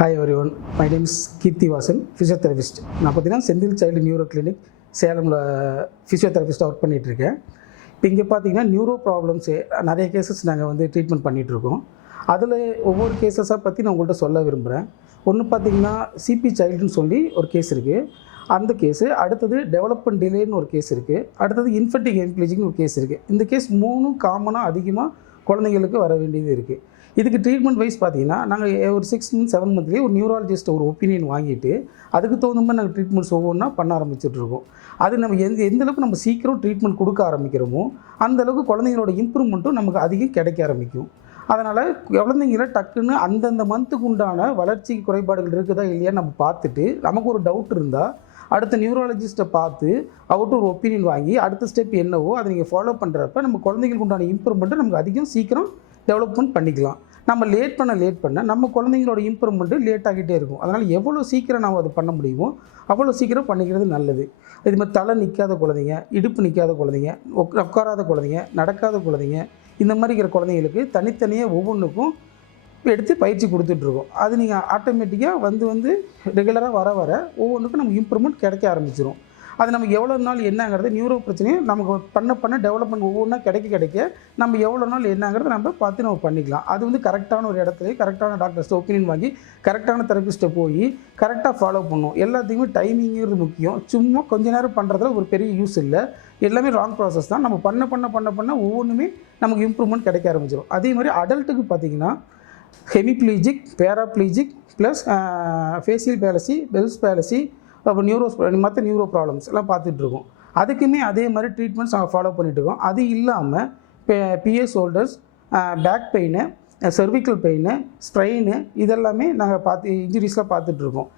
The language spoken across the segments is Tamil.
Hi everyone, my name is Kirti Vasan, physiotherapist. நான் பார்த்தீங்கன்னா செந்தில் சைல்டு நியூரோ கிளினிக் சேலமில் ஃபிசியோதெரபிஸ்ட்டாக ஒர்க் பண்ணிகிட்ருக்கேன். இப்போ இங்கே பார்த்தீங்கன்னா நியூரோ ப்ராப்ளம்ஸு நிறைய கேசஸ் நாங்கள் வந்து ட்ரீட்மெண்ட் பண்ணிகிட்ருக்கோம். அதில் ஒவ்வொரு கேசஸாக பற்றி நான் உங்கள்கிட்ட சொல்ல விரும்புகிறேன். ஒன்று பார்த்தீங்கன்னா சிபி சைல்டுன்னு சொல்லி ஒரு கேஸ் இருக்குது. அந்த கேஸு, அடுத்தது டெவலப்மெண்ட் டிலேன்னு ஒரு கேஸ் இருக்குது, அடுத்தது இன்ஃபென்டிக் ஹெமப்ளீஜிக்னு ஒரு கேஸ் இருக்குது. இந்த கேஸ் மூணும் காமனாக அதிகமாக குழந்தைங்களுக்கு வர வேண்டியது இருக்குது. இதுக்கு ட்ரீட்மெண்ட் வைஸ் பார்த்தீங்கன்னா நாங்கள் ஒரு 6 months 7 monthலேயே ஒரு நியூராலஜிஸ்ட் ஒரு ஒப்பீனியன் வாங்கிட்டு அதுக்கு தகுந்த மாதிரி நாங்கள் ட்ரீட்மெண்ட்ஸ் ஒவ்வொன்றா பண்ண ஆரம்பிச்சுட்ருக்கோம். அது நம்ம எந்தளவுக்கு நம்ம சீக்கிரம் ட்ரீட்மெண்ட் கொடுக்க ஆரம்பிக்கிறோமோ அந்தளவுக்கு குழந்தைங்களோட இம்ப்ரூவ்மெண்ட்டும் நமக்கு அதிகம் கிடைக்க ஆரம்பிக்கும். அதனால் குழந்தைங்கள டக்குன்னு அந்தந்த மந்த்துக்கு உண்டான வளர்ச்சி குறைபாடுகள் இருக்குதா இல்லையா நம்ம பார்த்துட்டு, நமக்கு ஒரு டவுட் இருந்தால் அடுத்த நியூராலஜிஸ்ட்டை பார்த்து அவர்கிட்ட ஒரு ஒப்பீனியன் வாங்கி அடுத்த ஸ்டெப் என்னவோ அதை நீங்கள் ஃபாலோ பண்ணுறப்ப நம்ம குழந்தைங்களுக்கு உண்டான இம்ப்ரூவ்மெண்ட்டை நமக்கு அதிகம் சீக்கிரம் டெவலப்மெண்ட் பண்ணிக்கலாம். நம்ம லேட் பண்ண நம்ம குழந்தைங்களோட இம்ப்ரூவ்மெண்ட்டு லேட் ஆகிட்டே இருக்கும். அதனால் எவ்வளோ சீக்கிரம் நம்ம அது பண்ண முடியுமோ அவ்வளோ சீக்கிரம் பண்ணிக்கிறது நல்லது. இது மாதிரி தலை நிற்காத குழந்தைங்க, இடுப்பு நிற்காத குழந்தைங்க, உட்காராத குழந்தைங்க, நடக்காத குழந்தைங்க, இந்த மாதிரி இருக்கிற குழந்தைங்களுக்கு தனித்தனியாக ஒவ்வொன்றுக்கும் எடுத்து பயிற்சி கொடுத்துட்ருக்கோம். அது நீங்கள் ஆட்டோமேட்டிக்காக வந்து ரெகுலராக வர ஒவ்வொன்றுக்கும் நமக்கு இம்ப்ரூவ்மெண்ட் கிடைக்க ஆரம்பிச்சிடும். அது நமக்கு எவ்வளோ நாள் என்னங்கிறது நியூரோ பிரச்சனையும் நமக்கு பண்ண டெவலப்மெண்ட் ஒவ்வொன்றா கிடைக்க நம்ம எவ்வளோ நாள் என்னங்கிறத நம்ம பார்த்து நம்ம பண்ணிக்கலாம். அது வந்து கரெக்டான ஒரு இடத்துல கரெக்டான டாக்டர்ஸ்ட்டு ஒப்பீனியன் வாங்கி கரெக்டான தெரபிஸ்ட்டை போய் கரெக்டாக ஃபாலோ பண்ணணும். எல்லாத்தையுமே டைமிங்கிறது முக்கியம். சும்மா கொஞ்ச நேரம் பண்ணுறதுல ஒரு பெரிய யூஸ் இல்லை. எல்லாமே ராங் ப்ராசஸ் தான். நம்ம பண்ண ஒவ்வொன்றுமே நமக்கு இம்ப்ரூவ்மெண்ட் கிடைக்க ஆரம்பிச்சிடும். அதே மாதிரி அடல்ட்டுக்கு பார்த்திங்கன்னா ஹெமிப்ளீஜிக், பேராப்ளீஜிக் ப்ளஸ் ஃபேஷியல் பேலசி, பெல்ஸ் பேலசி, அப்புறம் மற்ற நியூரோ ப்ராப்ளம்ஸ் எல்லாம் பார்த்துட்ருக்கோம். அதுக்குமே அதே மாதிரி ட்ரீட்மெண்ட்ஸ் நாங்கள் ஃபாலோ பண்ணிகிட்ருக்கோம். அது இல்லாமல் பிஎஸ் shoulders, back pain, cervical pain, sprain இதெல்லாமே நாங்கள் இன்ஜுரிஸ்லாம் பார்த்துட்ருக்கோம்.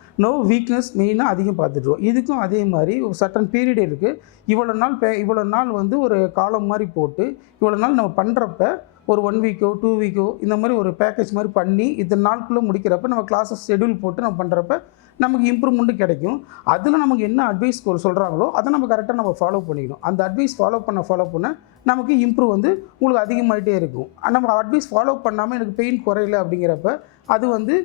வீக்னஸ் மெயினாக அதிகம் பார்த்துட்ருக்கோம். இதுக்கும் அதே மாதிரி ஒரு சர்டன் பீரியட் இருக்குது. இவ்வளோ நாள் வந்து ஒரு காலம் மாதிரி போட்டு இவ்வளோ நாள் நம்ம பண்ணுறப்ப ஒரு 1 வீக்கோ 2 வீக்கோ இந்த மாதிரி ஒரு பேக்கேஜ் மாதிரி பண்ணி இத்தனை நாளுக்குள்ளே முடிக்கிறப்ப நம்ம கிளாஸஸ் ஷெடியூல் போட்டு நம்ம பண்ணுறப்ப நமக்கு இம்ப்ரூவ்மெண்ட்டு கிடைக்கும். அதில் நமக்கு என்ன அட்வைஸ் சொல்கிறாங்களோ அதை நம்ம கரெக்டாக நம்ம ஃபாலோ பண்ணிக்கணும். அந்த அட்வைஸ் ஃபாலோ பண்ண நமக்கு இம்ப்ரூவ் வந்து உங்களுக்கு அதிகமாகிட்டே இருக்கும். நம்ம அட்வைஸ் ஃபாலோ பண்ணாமல் எனக்கு பெயின் குறையல அப்படிங்கிறப்ப அது வந்து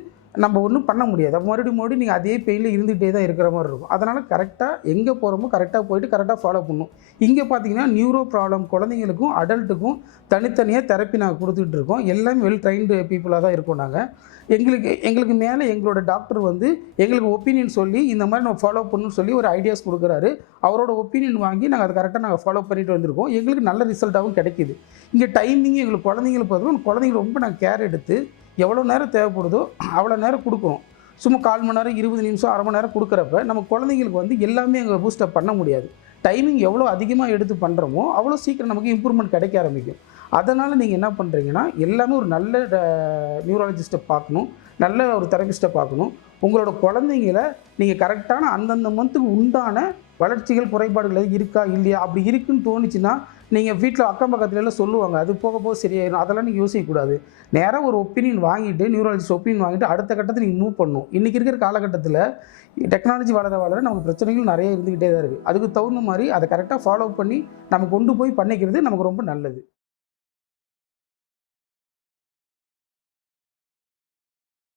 நம்ம ஒன்றும் பண்ண முடியாது. அப்போ மறுபடியும் நீங்கள் அதே பெயினில் இருந்துகிட்டே தான் இருக்கிற மாதிரி இருக்கும். அதனால் கரெக்டாக எங்கே போகிறோமோ கரெக்டாக போயிட்டு கரெக்டாக ஃபாலோ பண்ணணும். இங்கே பார்த்தீங்கன்னா நியூரோ ப்ராப்ளம் குழந்தைங்களுக்கும் அடல்ட்டுக்கும் தனித்தனியாக தெரப்பி நாங்கள் கொடுத்துட்டு இருக்கோம். எல்லாமே வெல் ட்ரைன்டு பீப்புளாக தான் இருக்கோம். நாங்கள் எங்களுக்கு மேலே எங்களோட டாக்டர் வந்து எங்களுக்கு ஒப்பீனியன் சொல்லி இந்த மாதிரி நம்ம ஃபாலோ பண்ணணும்னு சொல்லி ஒரு ஐடியாஸ் கொடுக்குறாரு. அவரோட ஒப்பீனியன் வாங்கி நாங்கள் அதை கரெக்டாக நாங்கள் ஃபாலோ பண்ணிட்டு வந்திருக்கோம். எங்களுக்கு நல்ல ரிசல்ட்டாகவும் கிடைக்கிது. இங்கே டைமிங்கும் எங்களுக்கு குழந்தைங்களுக்கு பார்த்தோம், குழந்தைங்க ரொம்ப நாங்கள் கேர் எடுத்து எவ்வளோ நேரம் தேவைப்படுதோ அவ்வளோ நேரம் கொடுக்கணும். சும்மா 1/4 மணி நேரம் 20 நிமிஷம் அரை மணி நேரம் கொடுக்குறப்ப நம்ம குழந்தைங்களுக்கு வந்து எல்லாமே எங்கள் பூஸ்டப் பண்ண முடியாது. டைமிங் எவ்வளோ அதிகமாக எடுத்து பண்ணுறோமோ அவ்வளோ சீக்கிரம் நமக்கு இம்ப்ரூவ்மெண்ட் கிடைக்க ஆரம்பிக்கும். அதனால் நீங்கள் என்ன பண்ணுறீங்கன்னா எல்லாமே ஒரு நல்ல நியூராலஜிஸ்ட்டை பார்க்கணும், நல்ல ஒரு தெரபிஸ்ட்டை பார்க்கணும். உங்களோட குழந்தைங்கள நீங்கள் கரெக்டான அந்தந்த மந்த்துக்கு உண்டான வளர்ச்சிகள் குறைபாடுகள் இருக்கா இல்லையா, அப்படி இருக்குன்னு தோணுச்சுன்னா நீங்கள் வீட்டில் அக்கம் பக்கத்துலலாம் சொல்லுவாங்க, அது போக சரியாயிடும். அதெல்லாம் நீங்கள் யோசிக்கக்கூடாது. நேராக ஒரு ஒப்பீனியன் வாங்கிட்டு நியூராலஜிஸ்ட் ஒப்பீனியன் வாங்கிட்டு அடுத்த கட்டத்தை நீங்கள் மூவ் பண்ணணும். இன்றைக்கி இருக்கிற காலகட்டத்தில் டெக்னாலஜி வளர நமக்கு பிரச்சனைகள் நிறைய இருந்துக்கிட்டே தான் இருக்குது. அதுக்கு தகுந்த மாதிரி அதை கரெக்டாக ஃபாலோ பண்ணி நம்ம கொண்டு போய் பண்ணிக்கிறது நமக்கு ரொம்ப நல்லது.